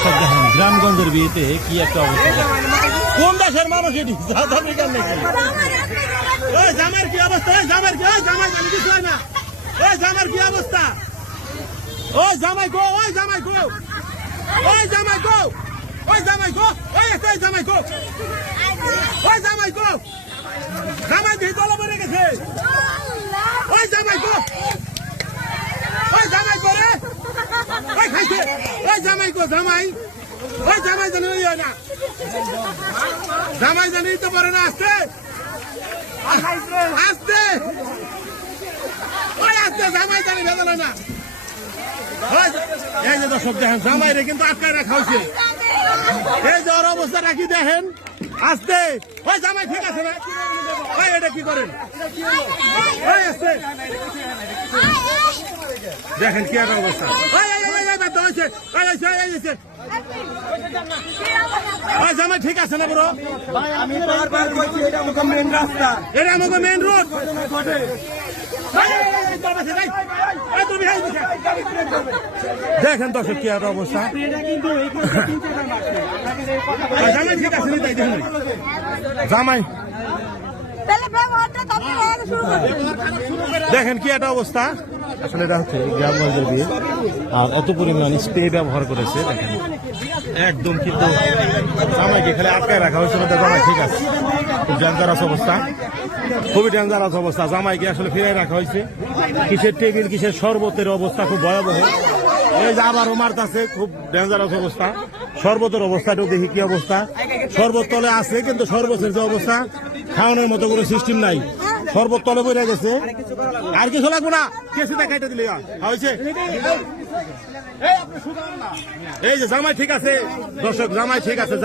দর্শক দেখেন গ্রামগঞ্জের বিয়েতে কি একটা অবস্থা। কোন দেশের মানুষ এটি? সাউথ আফ্রিকার নাকি? ওই জামার কি অবস্থা? ওই জামার কি? ওই জামাই জানি কিছু হয় না। ওই জামার কি অবস্থা? ওই জামাই গো, ওই জামাই গো, ওই জামাই গো, ওই জামাই গো, ওই জামাই গো, ওই জামাই গো, জামাই দিয়ে তলা পড়ে গেছে। ওই জামাই গো, ওই জামাই গো রে, ওই খাইছে, ওই জামাই গো, জামাই, ওই জামাই জানি ওই হয় না, জামাই জানি তো পারে না। আসতে আসতে, ওই আসতে, জামাই জানি ভেজাল হয় না। এই যে দর্শক দেখেন জামাই রে কিন্তু আটকায় রাখা হয়েছে। এই যে ওর অবস্থা রাখি দেখেন আসতে। ওই জামাই ঠিক আছে না? ওই এটা কি করেন? ওই আসতে দেখেন কি একটা অবস্থা। ওই জামাই ঠিক আছে না বড়? এটা আমাকে মেন রোড। দেখেন দর্শক কি একটা অবস্থা। জামাই ঠিক আছে তাই দেখুন জামাই দেখেন কি একটা অবস্থা। আসলে এটা হচ্ছে গ্রামগঞ্জের বিয়ে আর এত পরিমাণ স্প্রে ব্যবহার করেছে দেখেন একদম। কিন্তু জামাইকে খালি আটকায় রাখা হয়েছিল। জামাই ঠিক আছে, খুব ডেঞ্জারাস অবস্থা, খুবই ডেঞ্জারাস অবস্থা। জামাইকে আসলে ফিরে রাখা হয়েছে। কিসের টেবিল কিসের শরবতের অবস্থা খুব ভয়াবহ। এই যে আবারও মারতাছে, খুব ডেঞ্জারাস অবস্থা। শরবতের অবস্থাটাও দেখি কি অবস্থা। শরবত তলে আছে কিন্তু শরবতের যে অবস্থা খাওয়ানোর মতো কোনো সিস্টেম নাই। শরবত তলে বইরা গেছে। আর কিছু লাগবো না, কেসে দেখাইতে দিলে হয়েছে। এই যে জামাই ঠিক আছে দর্শক, জামাই ঠিক আছে।